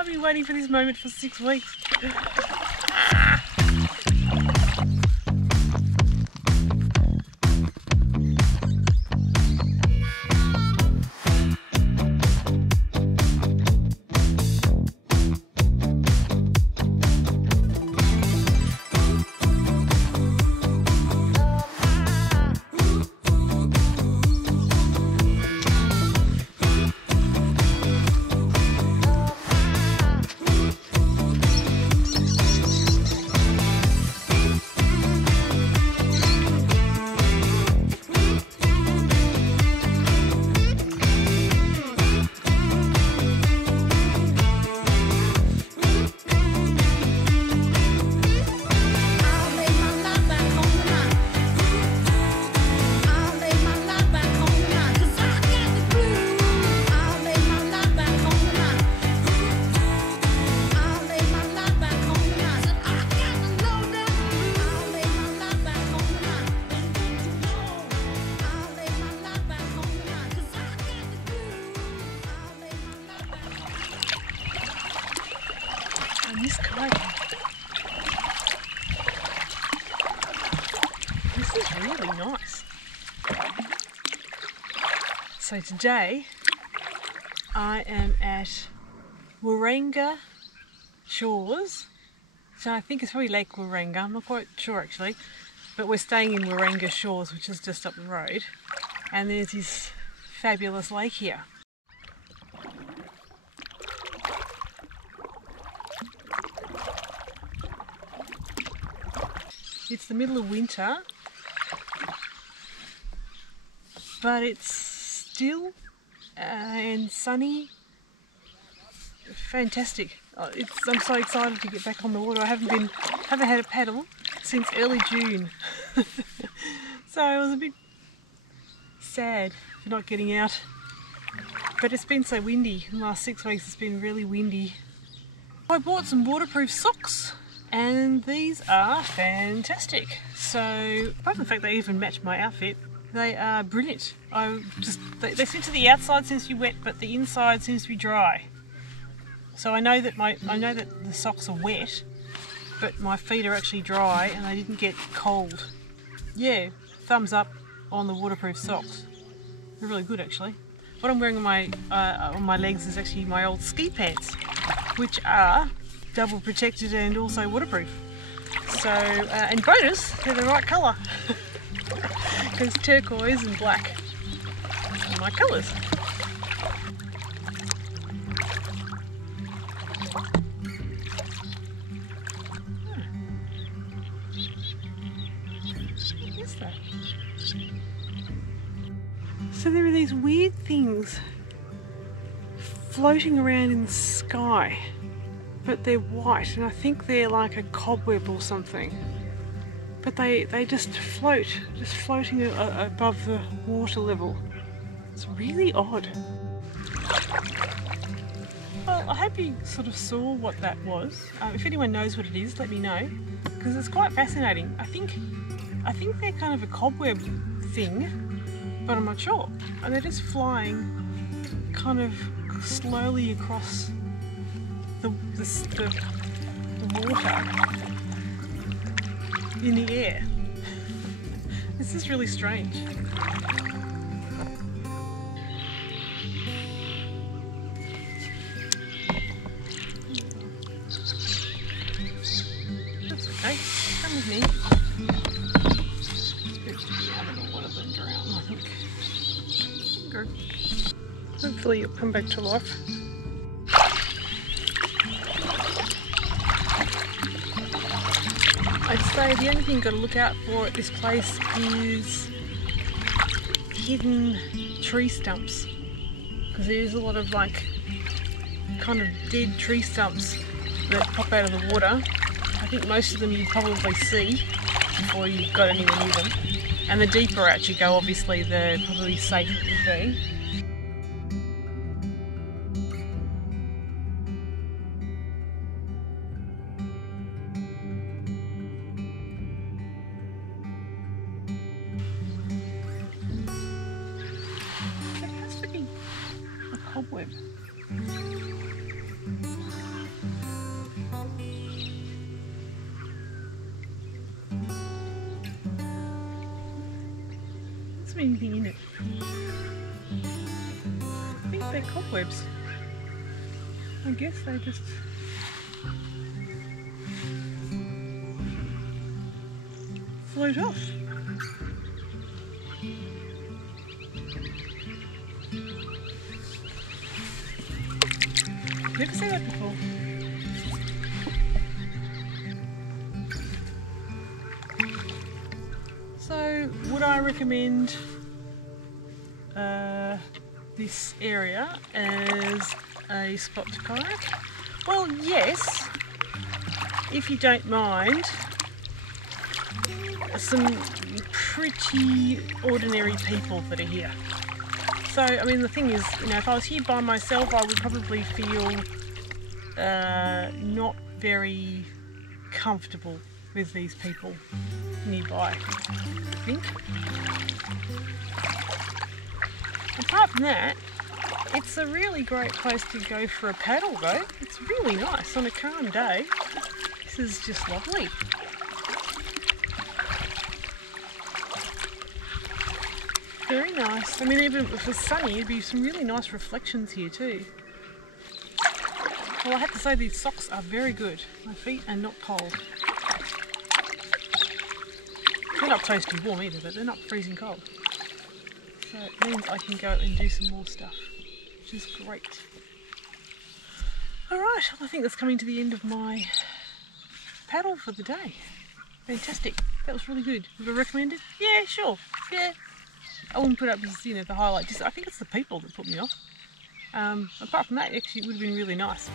I've been waiting for this moment for 6 weeks. This kayaking. This is really nice. So today I am at Waranga Shores. So I think it's probably Lake Waranga, I'm not quite sure actually. But we're staying in Waranga Shores, which is just up the road. And there's this fabulous lake here. It's the middle of winter, but it's still and sunny. Fantastic! I'm so excited to get back on the water. I haven't had a paddle since early June, so I was a bit sad for not getting out. But it's been so windy. The last 6 weeks it's been really windy. I bought some waterproof socks. And these are fantastic. So, apart from the fact they even match my outfit, they are brilliant. They seem to the outside seems to be wet, but the inside seems to be dry. So I know that the socks are wet, but my feet are actually dry and they didn't get cold. Yeah, thumbs up on the waterproof socks. They're really good actually. What I'm wearing on my legs is actually my old ski pants, which are double protected and also waterproof. So, and bonus, they're the right colour. Because turquoise and black are my colours. What is that? So there are these weird things floating around in the sky. But they're white and I think they're like a cobweb or something. But they just float, just floating above the water level. It's really odd. Well, I hope you sort of saw what that was. If anyone knows what it is, let me know, because it's quite fascinating. I think they're kind of a cobweb thing, but I'm not sure. And they're just flying kind of slowly across the water in the air. This is really strange. That's okay, come with me. It's better to be out of the water than drown, I think. Go. Hopefully you'll come back to life. I'd say the only thing you've got to look out for at this place is hidden tree stumps, because there's a lot of like kind of dead tree stumps that pop out of the water. I think most of them you'd probably see before you got anywhere near them, and the deeper out you go obviously the probably safer it would be. Cobweb. isn't anything in it. I think they're cobwebs. I guess they just float off. Never seen that before. So, would I recommend this area as a spot to kayak? Well, yes, if you don't mind some pretty ordinary people that are here. So, I mean, the thing is, you know, if I was here by myself, I would probably feel not very comfortable with these people nearby, I think. Apart from that, it's a really great place to go for a paddle though. It's really nice on a calm day. This is just lovely. Very nice. I mean, even if it was sunny, there'd be some really nice reflections here too. Well, I have to say these socks are very good. My feet are not cold. They're not toasty warm either, but they're not freezing cold. So it means I can go and do some more stuff, which is great. Alright, well, I think that's coming to the end of my paddle for the day. Fantastic. That was really good. Would I recommend it? Yeah, sure. Yeah. I wouldn't put it up as, you know, the highlight. Just, I think it's the people that put me off. Apart from that, actually, it would have been really nice.